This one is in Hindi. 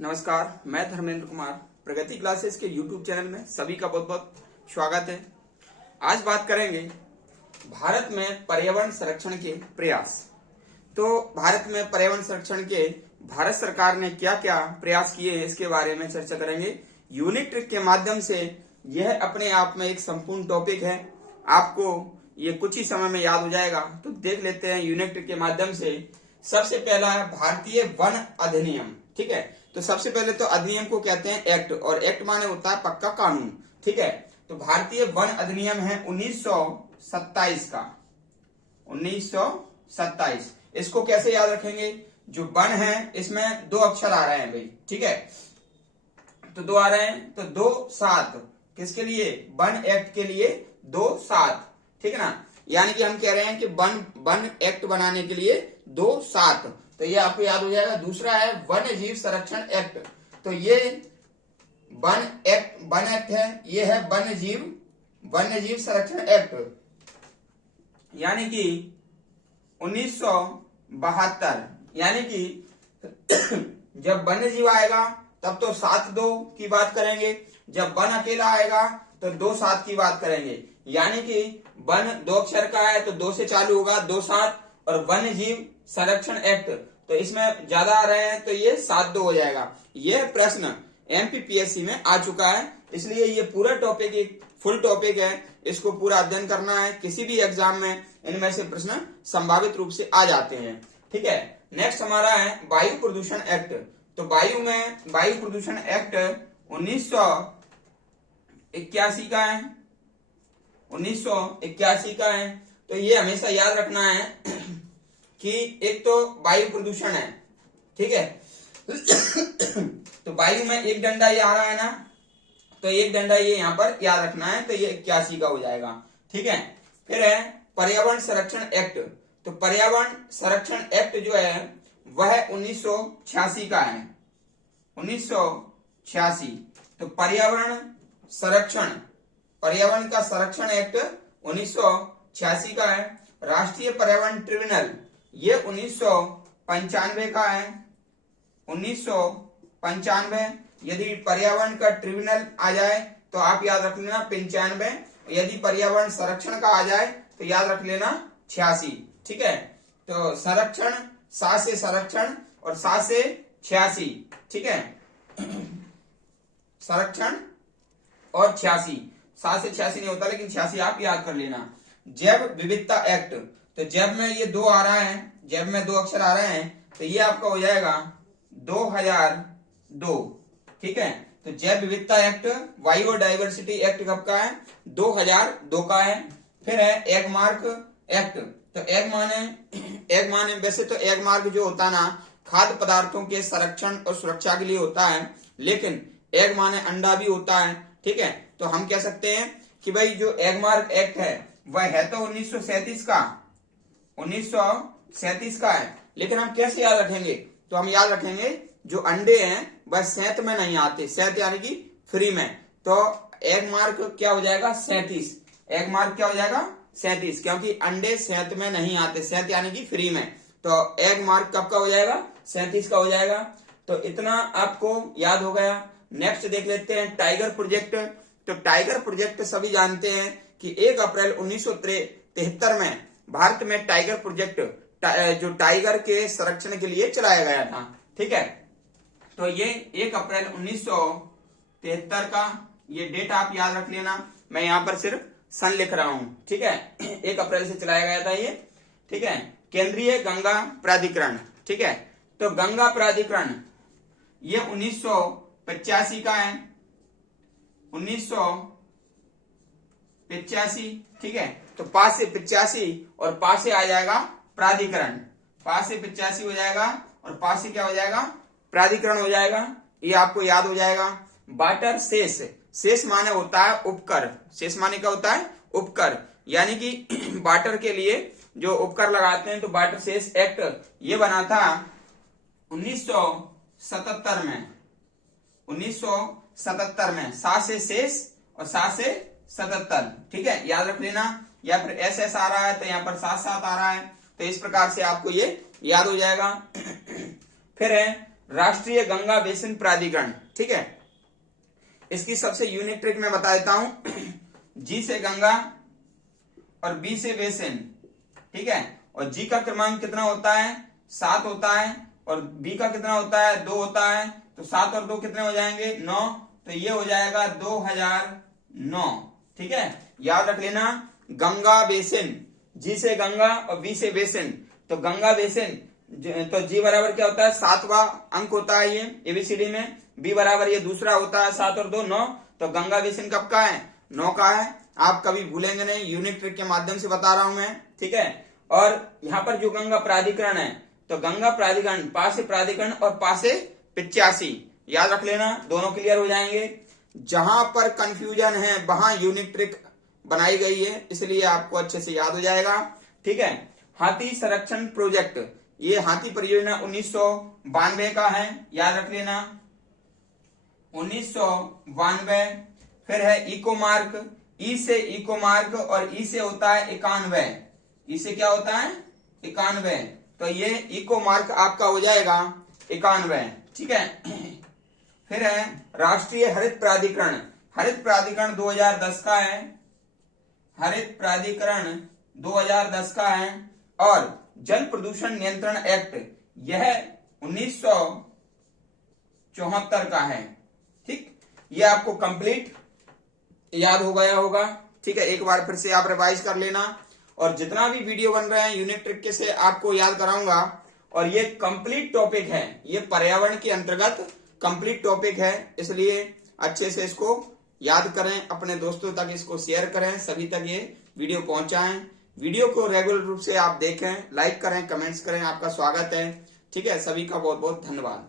नमस्कार, मैं धर्मेंद्र कुमार प्रगति क्लासेस के YouTube चैनल में सभी का बहुत बहुत स्वागत है। आज बात करेंगे भारत में पर्यावरण संरक्षण के प्रयास। तो भारत में पर्यावरण संरक्षण के भारत सरकार ने क्या क्या प्रयास किए हैं इसके बारे में चर्चा करेंगे। यूनिट ट्रिक के माध्यम से यह अपने आप में एक संपूर्ण टॉपिक है, आपको ये कुछ ही समय में याद हो जाएगा। तो देख लेते हैं यूनिट ट्रिक के माध्यम से। सबसे पहला है भारतीय वन अधिनियम। ठीक है, तो सबसे पहले तो अधिनियम को कहते हैं एक्ट, और एक्ट माने होता है पक्का कानून। ठीक है, तो भारतीय वन अधिनियम है 1927 का, 1927। इसको कैसे याद रखेंगे? जो वन है इसमें दो अक्षर आ रहे हैं भाई। ठीक है, तो दो आ रहे हैं, तो 2-7 किसके लिए? वन एक्ट के लिए 2-7। ठीक है ना, यानी कि हम कह रहे हैं कि वन एक्ट बनाने के लिए 2-7, तो ये आपको याद हो जाएगा। दूसरा है वन्य जीव संरक्षण एक्ट। तो ये वन एक्ट है, ये है वन्य जीव संरक्षण एक्ट, यानी कि 1972। यानी कि जब वन्य जीव आएगा तब तो 7-2 की बात करेंगे, जब वन अकेला आएगा तो 2-7 की बात करेंगे। यानी कि वन 2 अक्षर का है तो 2 से चालू होगा, 2-7। और वन्य जीव संरक्षण एक्ट तो इसमें ज्यादा आ रहे हैं तो ये 7-2 हो जाएगा। यह प्रश्न एमपीपीएससी में आ चुका है, इसलिए ये पूरा टॉपिक एक फुल टॉपिक है, इसको पूरा अध्ययन करना है। किसी भी एग्जाम में इनमें से प्रश्न संभावित रूप से आ जाते हैं। ठीक है, नेक्स्ट हमारा है वायु प्रदूषण एक्ट। तो वायु प्रदूषण एक्ट 1981 का है, 1981 का है। तो ये हमेशा याद रखना है कि एक तो वायु प्रदूषण है। ठीक है, तो वायु में एक डंडा ये आ रहा है ना, तो एक डंडा ये यहाँ पर याद रखना है, तो ये 81 का हो जाएगा। ठीक है, फिर है पर्यावरण संरक्षण एक्ट। तो पर्यावरण संरक्षण एक्ट जो है वह 1986 का है, 1986। तो पर्यावरण का संरक्षण एक्ट 1986 का है। राष्ट्रीय पर्यावरण ट्रिब्यूनल ये 1995 का है, 1995। यदि पर्यावरण का ट्रिब्यूनल आ जाए तो आप याद रख लेना 95। यदि पर्यावरण संरक्षण का आ जाए तो याद रख लेना 86। ठीक है, तो संरक्षण 7 से संरक्षण और 7 से 86। ठीक है, संरक्षण और 86, 7 से 86 नहीं होता, लेकिन 86 आप याद कर लेना। जैव विविधता एक्ट। तो जैव में ये 2 आ रहा है, जैव में 2 अक्षर आ रहे हैं, तो ये आपका हो जाएगा 2002। ठीक है, तो जैव विविधता एक्ट बायोडायवर्सिटी एक्ट कब का है? 2002 का है। फिर है एग मार्क एक्ट। तो एग माने वैसे तो एग मार्क जो होता है ना, खाद्य पदार्थों के संरक्षण और सुरक्षा के लिए होता है, लेकिन एग माने अंडा भी होता है। ठीक है, तो हम कह सकते हैं कि भाई जो एग मार्क एक्ट है वह है तो 1937 का, 1937 का है, लेकिन हम कैसे याद रखेंगे? तो हम याद रखेंगे जो अंडे हैं वह सेंत में नहीं आते, सेंत यानी कि फ्री में। तो एग मार्क क्या हो जाएगा? 37। एग मार्क क्या हो जाएगा? 37, क्योंकि अंडे सेंत में नहीं आते, सेंत यानी कि फ्री में। तो एग मार्क कब का हो जाएगा? 37 का हो जाएगा। तो इतना आपको याद हो गया। नेक्स्ट देख लेते हैं टाइगर प्रोजेक्ट। तो टाइगर प्रोजेक्ट सभी जानते हैं कि 1 अप्रैल 1973 में भारत में टाइगर प्रोजेक्ट जो टाइगर के संरक्षण के लिए चलाया गया था। ठीक है, तो ये 1 अप्रैल 1973 का ये डेट आप याद रख लेना। मैं यहाँ पर सिर्फ सन लिख रहा हूं। ठीक है, 1 अप्रैल से चलाया गया था ये। ठीक है, केंद्रीय गंगा प्राधिकरण। ठीक है, तो गंगा प्राधिकरण ये 1985 का है, 1985। ठीक है, तो 5 से 85 और 5 से आ जाएगा प्राधिकरण, 5 से 85 हो जाएगा और 5 से क्या हो जाएगा? प्राधिकरण हो जाएगा। ये आपको याद हो जाएगा। वाटर सेस, सेस माने होता है उपकर, सेस माने क्या होता है? उपकर, यानी कि वाटर के लिए जो उपकर लगाते हैं, तो वाटर सेस एक्ट ये बना था 1977 में, 1977 में। 7 से शेष और 7 से 77। ठीक है, याद रख लेना। या फिर एस आ रहा है तो यहाँ पर 7-7 आ रहा है, तो इस प्रकार से आपको ये याद हो जाएगा। फिर है राष्ट्रीय गंगा बेसिन प्राधिकरण, ठीक है। इसकी सबसे यूनिक ट्रिक मैं बता देता हूं। जी से गंगा और बी से बेसिन, ठीक है। और जी का क्रमांक कितना होता है, 7 होता है, और बी का कितना होता है, 2 होता है। तो 7 और 2 कितने हो जाएंगे, 9। तो ये हो जाएगा 2009, ठीक है। याद रख लेना, गंगा बेसिन, जी से गंगा और बी से बेसिन। तो गंगा बेसिन, तो जी बराबर क्या होता है, 7वां अंक होता है ये एबीसीडी में। बी बराबर ये दूसरा होता है, 7 और 2 9। तो गंगा बेसिन कब का है, 9 का है। आप कभी भूलेंगे नहीं, यूनिक ट्रिक के माध्यम से बता रहा हूं मैं, ठीक है। और यहाँ पर जो गंगा प्राधिकरण है, तो गंगा प्राधिकरण, पा से प्राधिकरण और पा से 85, याद रख लेना, दोनों क्लियर हो जाएंगे। जहां पर कंफ्यूजन है वहां यूनिक ट्रिक बनाई गई है, इसलिए आपको अच्छे से याद हो जाएगा, ठीक है। हाथी संरक्षण प्रोजेक्ट, ये हाथी परियोजना 1992 का है, याद रख लेना, 1992। फिर है इको मार्क, ई से इको मार्क और ई से होता है 91, ई से क्या होता है 91। तो ये इको मार्क आपका हो जाएगा 91, ठीक है। फिर है राष्ट्रीय हरित प्राधिकरण, हरित प्राधिकरण 2010 का है, हरित प्राधिकरण 2010 का है। और जल प्रदूषण नियंत्रण एक्ट, यह 1974 का है, ठीक। ये आपको कंप्लीट याद हो गया होगा, ठीक है। एक बार फिर से आप रिवाइज कर लेना, और जितना भी वीडियो बन रहे हैं यूनिक ट्रिक के से आपको याद कराऊंगा। और ये कंप्लीट टॉपिक है, ये पर्यावरण के अंतर्गत कंप्लीट टॉपिक है, इसलिए अच्छे से इसको याद करें, अपने दोस्तों तक इसको शेयर करें, सभी तक ये वीडियो पहुंचाएं। वीडियो को रेगुलर रूप से आप देखें, लाइक करें, कमेंट्स करें, आपका स्वागत है, ठीक है। सभी का बहुत बहुत धन्यवाद।